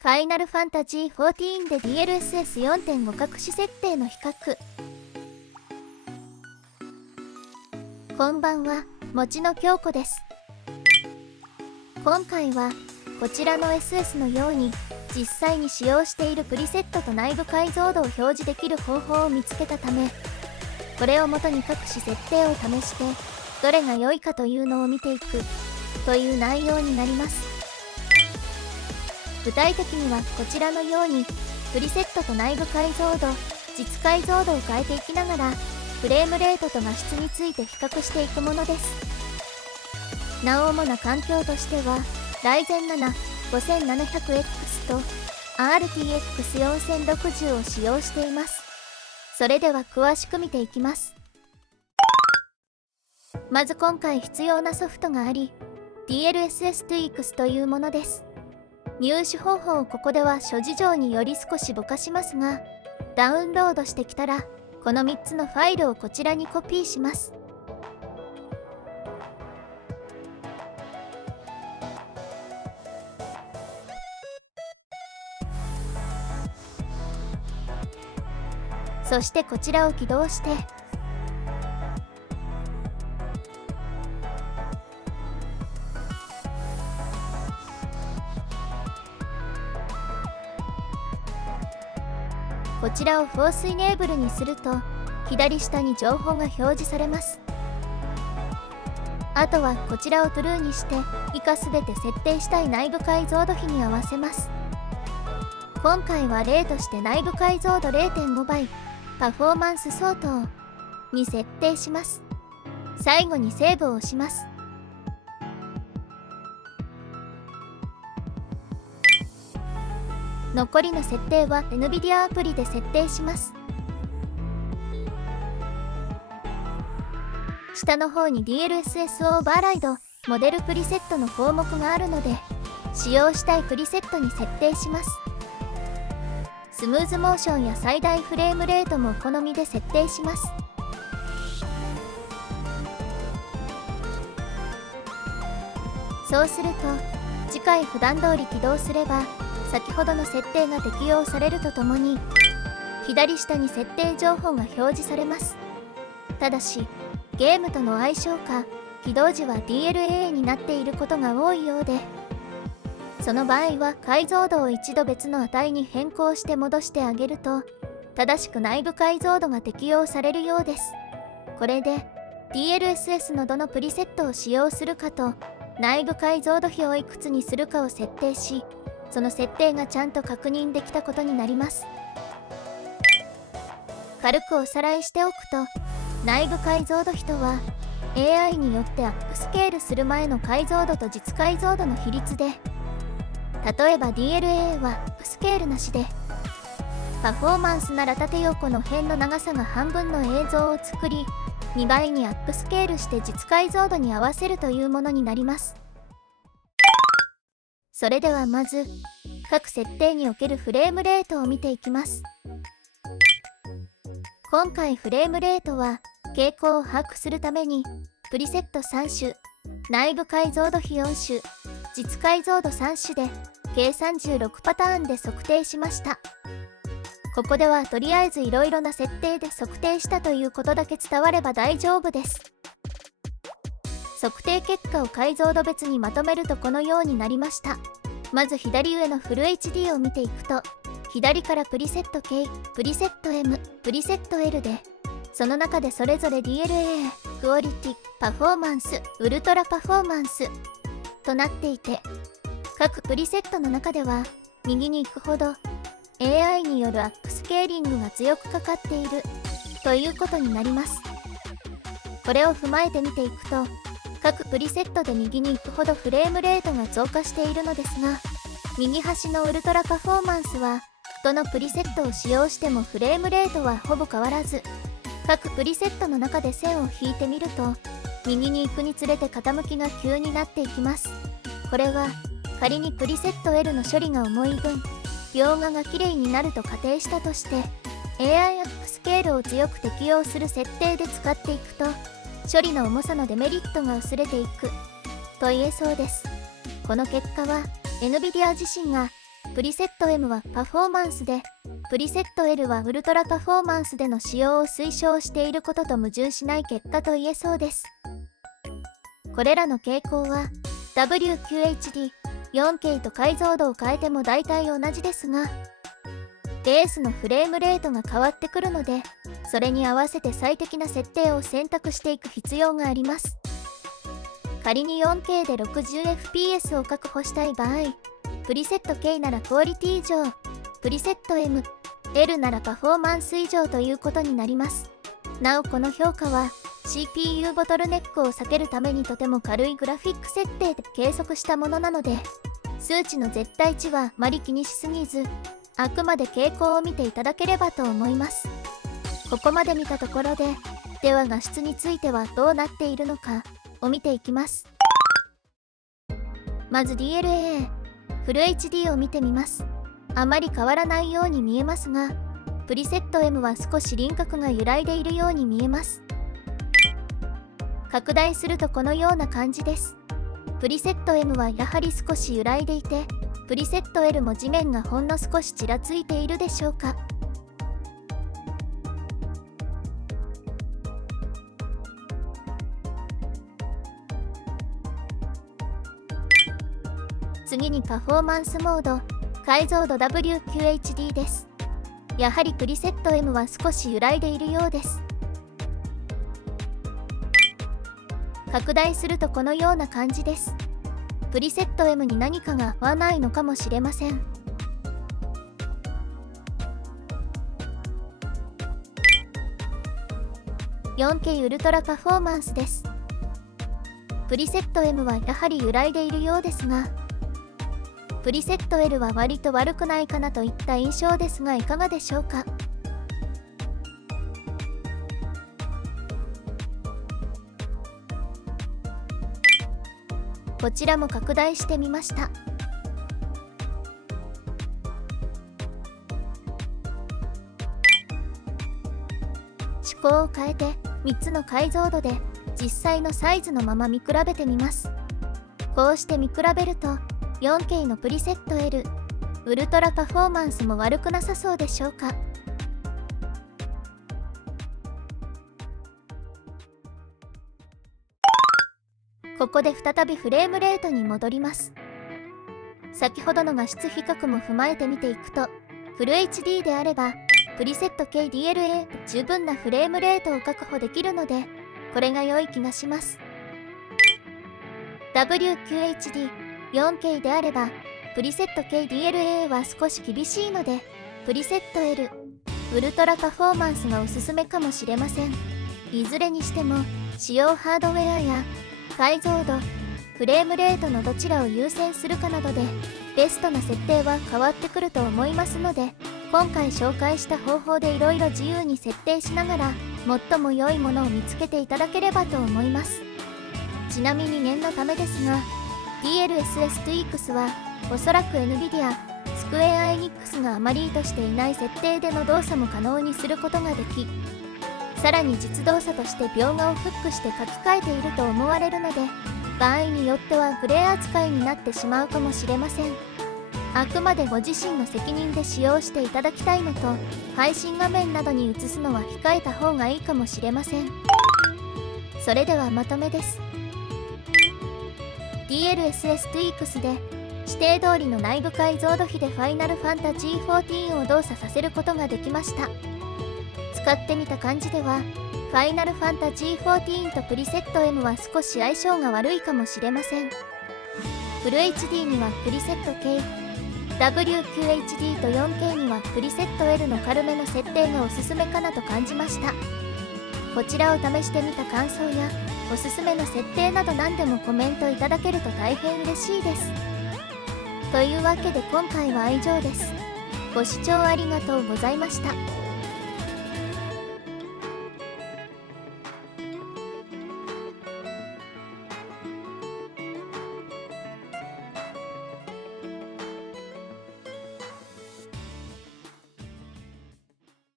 ファイナルファンタジー14で DLSS4.5 隠し設定の比較。こんばんは、もちの京子です。今回はこちらの SS のように実際に使用しているプリセットと内部解像度を表示できる方法を見つけたため、これをもとに各種設定を試してどれが良いかというのを見ていくという内容になります。具体的にはこちらのようにプリセットと内部解像度、実解像度を変えていきながらフレームレートと画質について比較していくものです。なお主な環境としては Ryzen 7 5700X と RTX 4060を使用しています。それでは詳しく見ていきます。まず今回必要なソフトがあり、DLSS Tweaks というものです。入手方法をここでは諸事情により少しぼかしますが、ダウンロードしてきたらこの3つのファイルをこちらにコピーします。そしてこちらを起動してこちらをフォースイネーブルにすると左下に情報が表示されます。あとはこちらをトゥルーにして以下すべて設定したい内部解像度比に合わせます。今回は例として内部解像度 0.5 倍パフォーマンス相当に設定します。最後にセーブを押します。残りの設定は NVIDIA アプリで設定します。下の方に DLSS オーバーライドモデルプリセットの項目があるので、使用したいプリセットに設定します。スムーズモーションや最大フレームレートもお好みで設定します。そうすると次回普段通り起動すれば先ほどの設定が適用されるとともに左下に設定情報が表示されます。ただしゲームとの相性か起動時は DLAA になっていることが多いようで、その場合は解像度を一度別の値に変更して戻してあげると正しく内部解像度が適用されるようです。これで DLSS のどのプリセットを使用するかと内部解像度比をいくつにするかを設定し、その設定がちゃんと確認できたことになります。軽くおさらいしておくと、内部解像度比とは AI によってアップスケールする前の解像度と実解像度の比率で、例えば DLAA はアップスケールなしで、パフォーマンスなら縦横の辺の長さが半分の映像を作り、2倍にアップスケールして実解像度に合わせるというものになります。それではまず各設定におけるフレームレートを見ていきます。今回フレームレートは傾向を把握するためにプリセット3種、内部解像度比4種、実解像度3種で計36パターンで測定しました。ここではとりあえずいろいろな設定で測定したということだけ伝われば大丈夫です。測定結果を解像度別にまとめるとこのようになりました。まず左上のフル HD を見ていくと、左からプリセット K、プリセット M、プリセット L で、その中でそれぞれ DLAA、クオリティ、パフォーマンス、ウルトラパフォーマンスとなっていて、各プリセットの中では右に行くほど AI によるアップスケーリングが強くかかっているということになります。これを踏まえて見ていくと、各プリセットで右に行くほどフレームレートが増加しているのですが、右端のウルトラパフォーマンスはどのプリセットを使用してもフレームレートはほぼ変わらず、各プリセットの中で線を引いてみると右に行くにつれて傾きが急になっていきます。これは仮にプリセット L の処理が重い分描画が綺麗になると仮定したとして、 AI アップスケールを強く適用する設定で使っていくと処理の重さのデメリットが薄れていくと言えそうです。この結果は NVIDIA 自身がプリセット M はパフォーマンスで、プリセット L はウルトラパフォーマンスでの使用を推奨していることと矛盾しない結果と言えそうです。これらの傾向は WQHD、4K と解像度を変えても大体同じですが、レースのフレームレートが変わってくるので、それに合わせて最適な設定を選択していく必要があります。仮に 4K で 60fps を確保したい場合、プリセット K ならクオリティ以上、プリセット M、L ならパフォーマンス以上ということになります。なおこの評価は CPU ボトルネックを避けるためにとても軽いグラフィック設定で計測したものなので、数値の絶対値はあまり気にしすぎず、あくまで傾向を見ていただければと思います。ここまで見たところで、では画質についてはどうなっているのかを見ていきます。まず DLA、フル HD を見てみます。あまり変わらないように見えますが、プリセット M は少し輪郭が揺らいでいるように見えます。拡大するとこのような感じです。プリセット M はやはり少し揺らいでいて、プリセット L も地面がほんの少しちらついているでしょうか。次にパフォーマンスモード、解像度 WQHD です。やはりプリセット M は少し揺らいでいるようです。拡大するとこのような感じです。プリセット M に何かが合わないのかもしれません。4K ウルトラパフォーマンスです。プリセット M はやはり揺らいでいるようですが、プリセット L は割と悪くないかなといった印象ですがいかがでしょうか。こちらも拡大してみました。指向を変えて3つの解像度で実際のサイズのまま見比べてみます。こうして見比べると 4K のプリセット L、ウルトラパフォーマンスも悪くなさそうでしょうか。ここで再びフレームレートに戻ります。先ほどの画質比較も踏まえて見ていくと、フル HD であれば、プリセット KDLA 十分なフレームレートを確保できるので、これが良い気がします。WQHD、4K であれば、プリセット KDLA は少し厳しいので、プリセット L、ウルトラパフォーマンスがおすすめかもしれません。いずれにしても、使用ハードウェアや解像度、フレームレートのどちらを優先するかなどで、ベストな設定は変わってくると思いますので、今回紹介した方法でいろいろ自由に設定しながら、最も良いものを見つけていただければと思います。ちなみに念のためですが、DLSS Tweaks はおそらく NVIDIA、スクエア・エニックスがあまり意図していない設定での動作も可能にすることができ、さらに実動作として描画をフックして書き換えていると思われるので、場合によってはグレー扱いになってしまうかもしれません。あくまでご自身の責任で使用していただきたいのと、配信画面などに映すのは控えた方がいいかもしれません。それではまとめです。DLSS Tweaks で指定通りの内部解像度比でファイナルファンタジー14を動作させることができました。使ってみた感じでは、ファイナルファンタジー14とプリセット M は少し相性が悪いかもしれません。フル HD にはプリセット K、WQHD と 4K にはプリセット L の軽めの設定がおすすめかなと感じました。こちらを試してみた感想やおすすめの設定など何でもコメントいただけると大変嬉しいです。というわけで今回は以上です。ご視聴ありがとうございました。